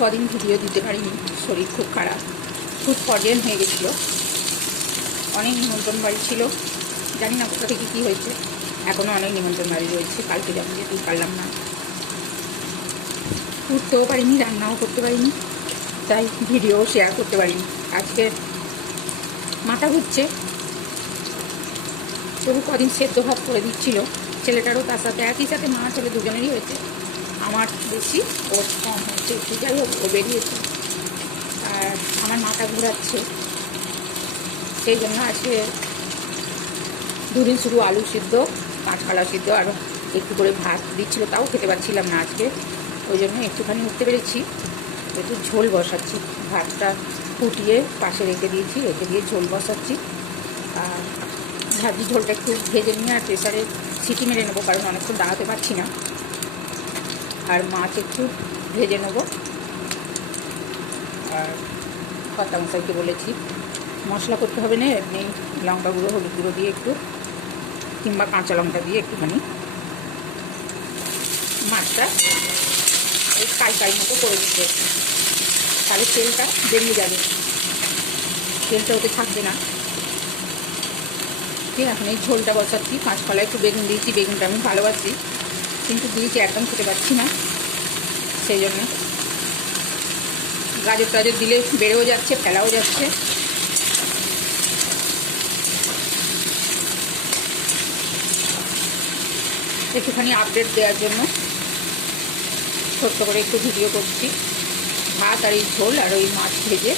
কদিন ভিডিও দিতে পারিনি, শরীর খুব খারাপ, খুব প্রবলেম হয়ে গেছিলো। অনেক নিমন্ত্রণ বাড়ি ছিল, জানি না কোথা থেকে কী হয়েছে। এখনও অনেক নিমন্ত্রণ বাড়ি রয়েছে, কালকে যাবো, যেতেই পারলাম না, উঠতেও পারিনি, রান্নাও করতে পারিনি, তাই ভিডিও শেয়ার করতে পারিনি। আজকে মাথা ঘুরছে, তবু কদিন সেদ্ধ ভাত করে দিচ্ছিল ছেলেটারও, তার সাথে একই সাথে মা ছেলে দুজনেরই হয়েছে। আমার বেশি, ওর কম হয়েছে একটু, যাই হোক ও বেরিয়েছে। আর আমার মাথা ঘোরাচ্ছে, সেই জন্য আজকে দুদিন শুধু আলু সিদ্ধ, কাঁচকলা সিদ্ধ আর একটু করে ভাত দিচ্ছিল, তাও খেতে পারছিলাম না আজকে। ওই জন্য একটুখানি উঠতে পেরেছি, একটু ঝোল বসাচ্ছি। ভাতটা ফুটিয়ে পাশে রেখে দিয়েছি, রেখে দিয়ে ঝোল বসাচ্ছি। আর ভাজি ঝোলটা একটু ভেজে নিয়ে আর প্রেসারে সিটি মেরে নেবো, কারণ অনেকক্ষণ দাঁড়াতে পারছি না। আর মাছ একটু ভেজে নেবো। আর কর্তা মশাইকে বলেছি মশলা করতে হবে না, এমনি লঙ্কা গুঁড়ো, হলুদ গুঁড়ো দিয়ে একটু, কিংবা কাঁচা লঙ্কা দিয়ে একটুখানি মাছটা এই কাই মতো করে দিতে, তাহলে তেলটা বেরিয়ে যাবে, তেলটা ওতে থাকবে না। ঠিক, এখন এই ঝোলটা বসাচ্ছি। কাঁচকলা একটু বেগুন দিয়েছি, বেগুনটা আমি ভালোবাসি, কিন্তু দিয়েছি একদম খেতে পাচ্ছি না, সেই জন্য। গাজর টাজর দিলে বেড়েও যাচ্ছে, ফেলাও যাচ্ছে। একটুখানি আপডেট দেওয়ার জন্য ছোট্ট করে একটু ভিডিও করছি। ভাত আর এই ঝোল আর ওই মাছ ভেজে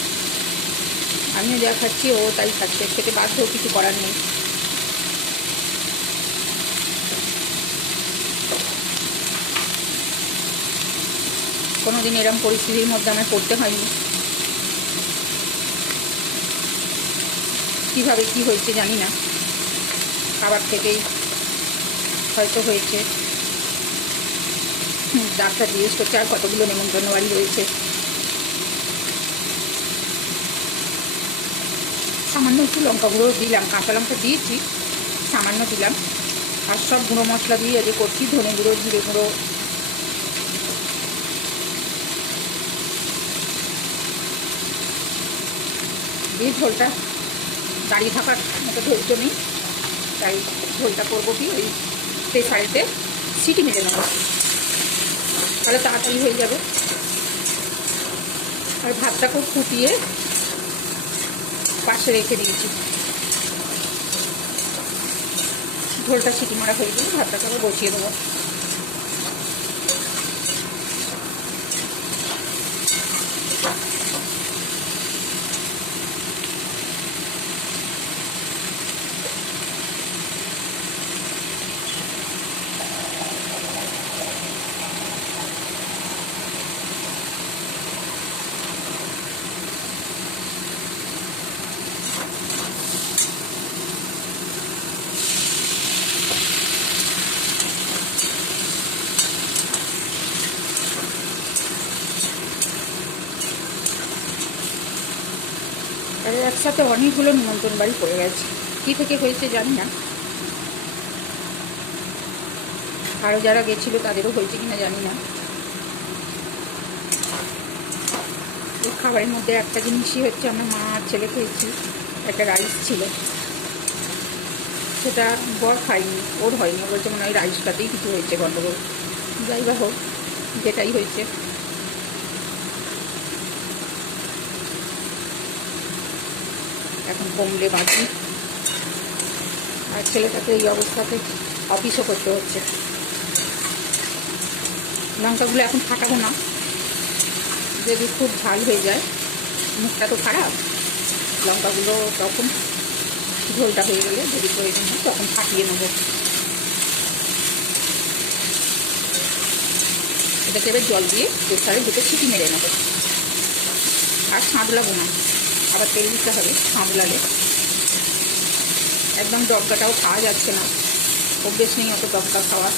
আমিও যা খাচ্ছি ও তাই খাচ্ছে, খেতে বাধ্য, কিছু করার নেই। কোনোদিন এরকম পরিস্থিতির মধ্যে আমার পড়তে হয়নি। কীভাবে কী হয়েছে জানি না, খাবার থেকেই হয়তো হয়েছে। ডাক্তার জিজ্ঞেস করছে আর কতগুলো নেমন্তন্ন বাড়ি রয়েছে। সামান্য একটু লঙ্কা গুঁড়ো দিলাম, কাঁচা লঙ্কা দিয়েছি, সামান্য দিলাম। আর সব গুঁড়ো মশলা দিয়ে আজকে করছি, ধনে গুঁড়ো, জিরে গুঁড়ো, দিয়ে ঝোলটা দাঁড়িয়ে থাকার মতো ধৈর্য নেই, তাই ঝোলটা করবো কি ওই প্রেসারেতে সিটি মেরে নেবো, তাহলে তাড়াতাড়ি হয়ে যাবে। আর ভাতটাকেও ফুটিয়ে পাশে রেখে দিয়েছি। ঝোলটা সিটি মারা হয়ে গেলে ভাতটাকে বসিয়ে দেবো। আর একসাথে অনেকগুলো নিমন্ত্রণ বাড়ি পড়ে গেছে, কী থেকে হয়েছে জানি না। আরও যারা গেছিলো তাদেরও হয়েছে কিনা জানি না। এই খাবারের মধ্যে একটা জিনিসই হচ্ছে, আমরা মা আর ছেলে খেয়েছি, একটা রাইস ছিল, সেটা বর খাইনি, ওর হয়নি, বলছে মনে হয় রাইসটাতেই কিছু হয়েছে গণ্ডগোল। যাই বা হোক, যেটাই হয়েছে। এখন কমলে বাঁচি। আর ছেলেটাকে এই অবস্থাতে অফিসও করতে হচ্ছে। লঙ্কাগুলো এখন ফাটাবো না, যদি খুব ঝাল হয়ে যায়, মুখটা তো খারাপ, লঙ্কাগুলো তখন ঝোলটা হয়ে গেলে যদি প্রয়োজন হয় তখন ফাটিয়ে নেবো। এটাকে এবার জল দিয়ে প্রেসারে দুটো সিটি মেরে নেবো। আর সাঁতলাবো না, আবার তেল দিতে হবে, সাঁতলালে একদম ডবকাটাও খাওয়া যাচ্ছে না, অভ্যেস নেই অত ডবকা খাওয়া।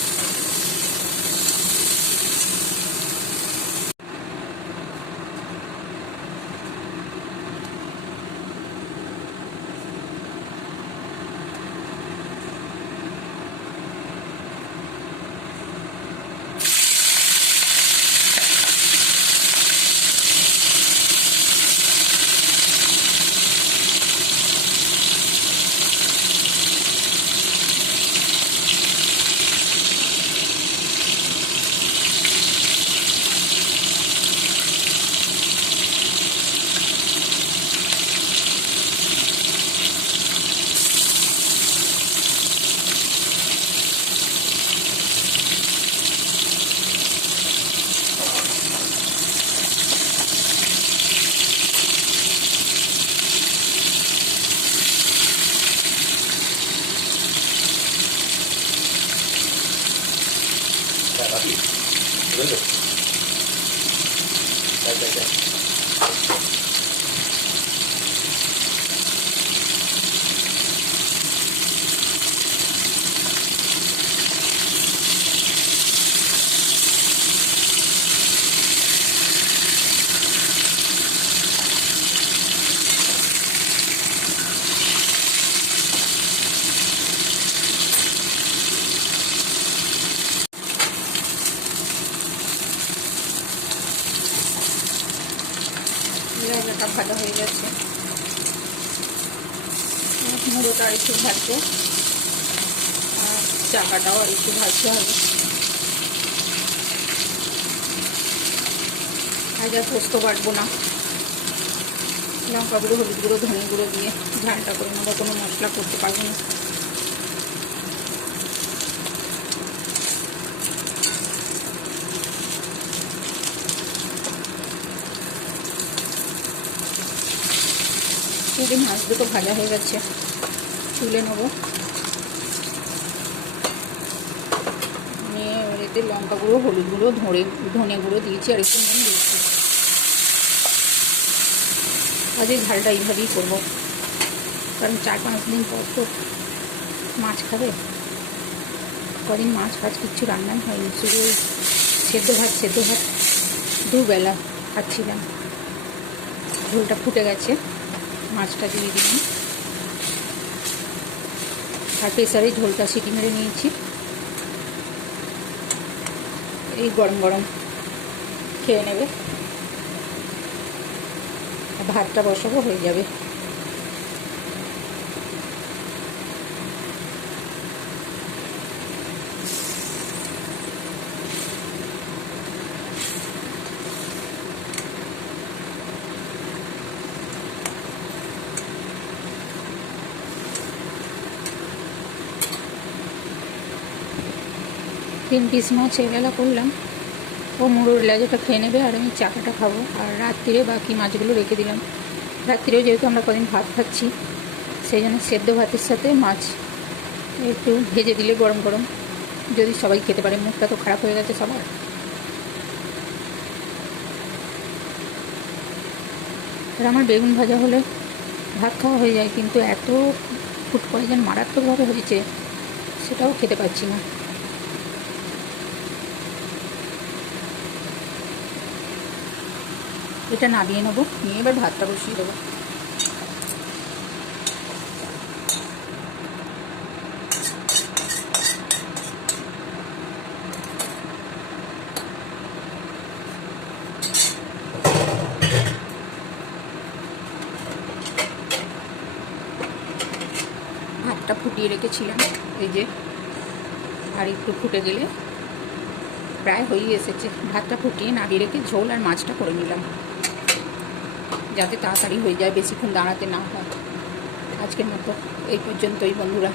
বাকি বুঝলে লেবড়াটা ভাজা হয়ে গেছে, মুড়োটা আর একটু ভাজবো, আর চাকাটাও আর একটু ভাজতে হবে। আজ আর পোস্ত বাটবো না, লঙ্কা গুঁড়ো, হলুদ গুঁড়ো, ধনে গুঁড়ো দিয়ে ঝালটা করে নেবো, কোনো মশলা করতে পারবো না। চিংড়ি মাছ দুটো ভাজা হয়ে গেছে, তুলে নেবো। নিয়ে এতে লঙ্কা গুঁড়ো, হলুদ গুঁড়ো, ধনে গুঁড়ো দিয়েছি, আর একটু নুন দিয়েছি। আজ এই ঝালটা এইভাবেই করবো, কারণ 4-5 দিন পর তো মাছ খাবে। কদিন মাছ ফাছ কিচ্ছু রান্নাই হয়নি, শুধু ওই সেদ্ধ ভাত দুবেলা খাচ্ছিলাম। ঝোলটা ফুটে গেছে, মাছটা দিয়ে দিলাম, আর প্রেসারে ঝোলটা সিটি মেরে নিয়েছি। এই গরম গরম খেয়ে নেবে, ভাতটা বসাবো, হয়ে যাবে। তিন পিস মাছ এবেলা করলাম, ও মুড়োর লেজাটা খেয়ে নেবে, আর আমি চাকাটা খাবো। আর রাত্রিরে বাকি মাছগুলো রেখে দিলাম। রাত্রিরেও যেহেতু আমরা কদিন ভাত খাচ্ছি, সেই জন্য সেদ্ধ ভাতের সাথে মাছ একটু ভেজে দিলে গরম গরম, যদি সবাই খেতে পারে। মুখটা তো খারাপ হয়ে গেছে সবার। আর আমার বেগুন ভাজা হলে ভাত খাওয়া হয়ে যায়, কিন্তু এত ফুড পয়জন মারাত্মকভাবে হয়েছে, সেটাও খেতে পারছি না। এটা নামিয়ে নেবো, নিয়ে এবার ভাতটা বসিয়ে দেবো। ভাতটা ফুটিয়ে রেখেছিলাম, এই যে, আর একটু ফুটে গেলে প্রায় হয়েই এসেছে। ভাতটা ফুটিয়ে নামিয়ে রেখে ঝোল আর মাছটা করে নিলাম, যাতে তাড়াতাড়ি হয়ে যায়, বেশিক্ষণ দাঁড়াতে না হয়। আজকের মতো এই পর্যন্তই বন্ধুরা।